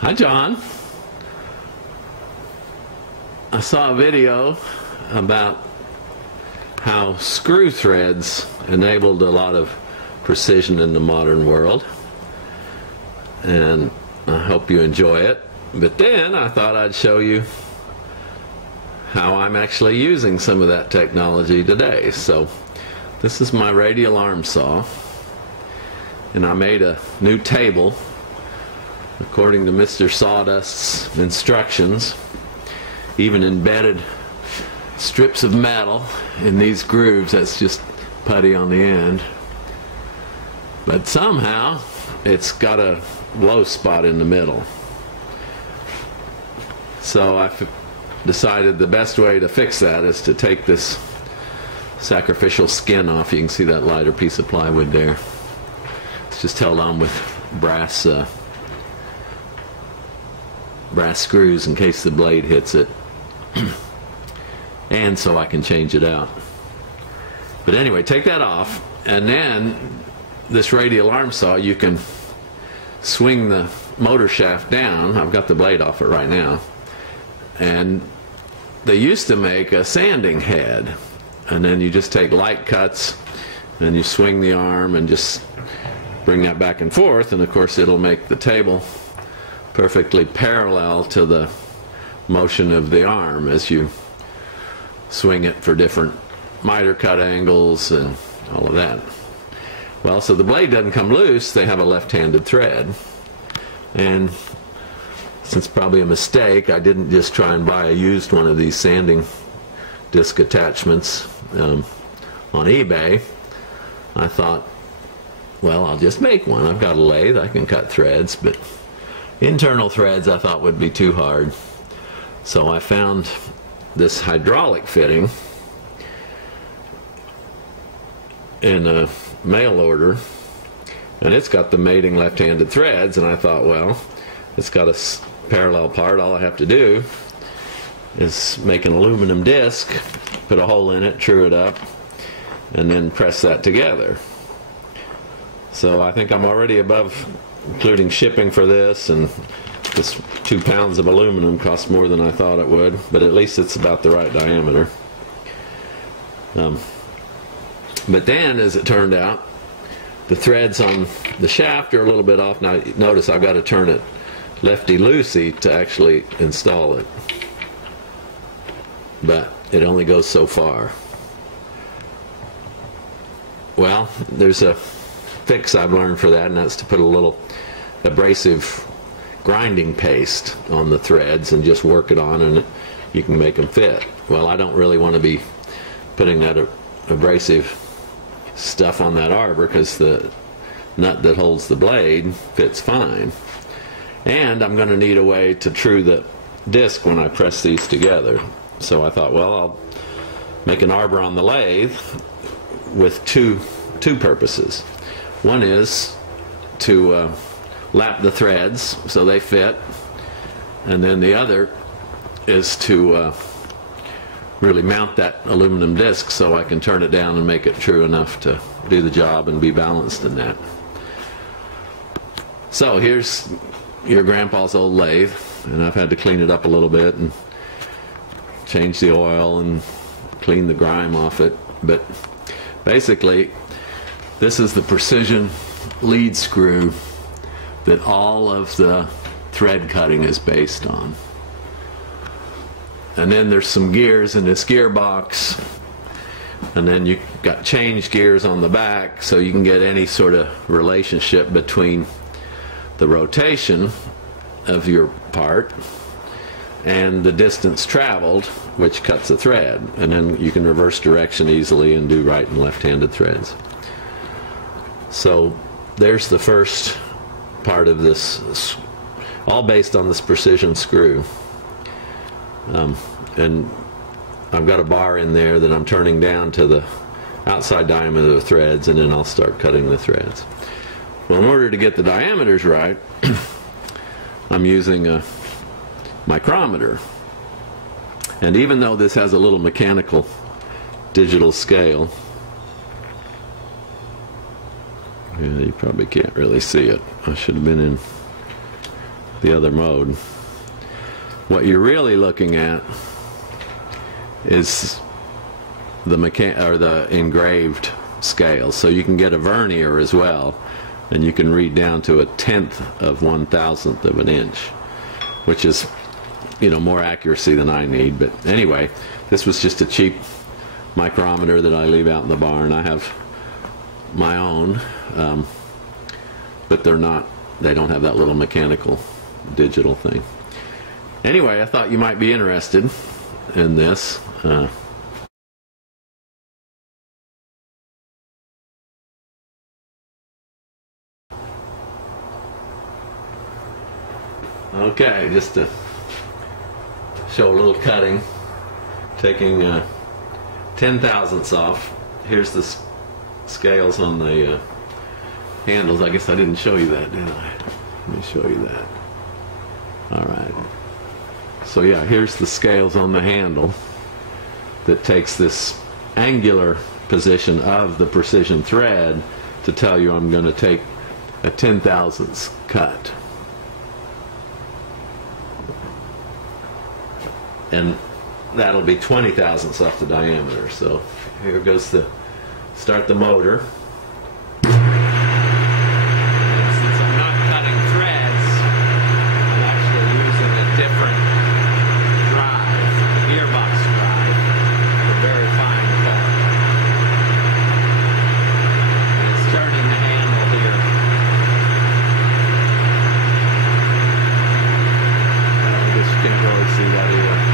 Hi, John. I saw a video about how screw threads enabled a lot of precision in the modern world, and I hope you enjoy it. But then I thought I'd show you how I'm actually using some of that technology today. So this is my radial arm saw, and I made a new table according to Mr. Sawdust's instructions. Even embedded strips of metal in these grooves. That's just putty on the end, but somehow it's got a low spot in the middle. So I've decided the best way to fix that is to take this sacrificial skin off. You can see that lighter piece of plywood there. It's just held on with brass screws in case the blade hits it. And so I can change it out. But anyway, take that off, and then this radial arm saw, you can swing the motor shaft down. I've got the blade off it right now. And they used to make a sanding head, and then you just take light cuts and you swing the arm and just bring that back and forth, and of course it'll make the table perfectly parallel to the motion of the arm as you swing it for different miter cut angles and all of that. Well, so the blade doesn't come loose. They have a left-handed thread, and since probably a mistake, I didn't just try and buy a used one of these sanding disc attachments on eBay. I thought, well, I'll just make one. I've got a lathe, I can cut threads, but internal threads I thought would be too hard. So I found this hydraulic fitting in a mail order, and it's got the mating left-handed threads, and I thought, well, it's got a parallel part. All I have to do is make an aluminum disc, put a hole in it, true it up, and then press that together. So I think I'm already above, including shipping for this, and this 2 pounds of aluminum cost more than I thought it would, but at least it's about the right diameter. But then, as it turned out, the threads on the shaft are a little bit off. Now notice I've got to turn it lefty-loosey to actually install it, but it only goes so far. Well, there's a fix I've learned for that, and that's to put a little abrasive grinding paste on the threads and just work it on, and you can make them fit. Well, I don't really want to be putting that abrasive stuff on that arbor because the nut that holds the blade fits fine, and I'm going to need a way to true the disc when I press these together. So I thought, well, I'll make an arbor on the lathe with two purposes. One is to lap the threads so they fit, and then the other is to really mount that aluminum disc so I can turn it down and make it true enough to do the job and be balanced in that. So here's your grandpa's old lathe, and I've had to clean it up a little bit and change the oil and clean the grime off it, but basically this is the precision lead screw that all of the thread cutting is based on. And then there's some gears in this gearbox, and then you got change gears on the back so you can get any sort of relationship between the rotation of your part and the distance traveled, which cuts a thread, and then you can reverse direction easily and do right and left-handed threads. So there's the first part of this, all based on this precision screw, and I've got a bar in there that I'm turning down to the outside diameter of the threads, and then I'll start cutting the threads. Well, in order to get the diameters right, I'm using a micrometer, and even though this has a little mechanical digital scale, yeah, you probably can't really see it. I should have been in the other mode. What you're really looking at is the engraved scale. So you can get a vernier as well, and you can read down to 1/10 of 1,000th of an inch, which is, you know, more accuracy than I need. But anyway, this was just a cheap micrometer that I leave out in the barn. I have my own, but they don't have that little mechanical digital thing. Anyway, I thought you might be interested in this. Okay, just to show a little cutting, taking 10/1000ths off. Here's the scales on the handles. I guess I didn't show you that, did I? Let me show you that. All right. So yeah, here's the scales on the handle that takes this angular position of the precision thread to tell you I'm going to take a 10/1000ths cut. And that'll be 20/1000ths off the diameter. So here goes the start the motor. And since I'm not cutting threads, I'm actually using a different drive, a gearbox drive, a very fine cut. And it's turning the handle here. I guess you can't really see that either.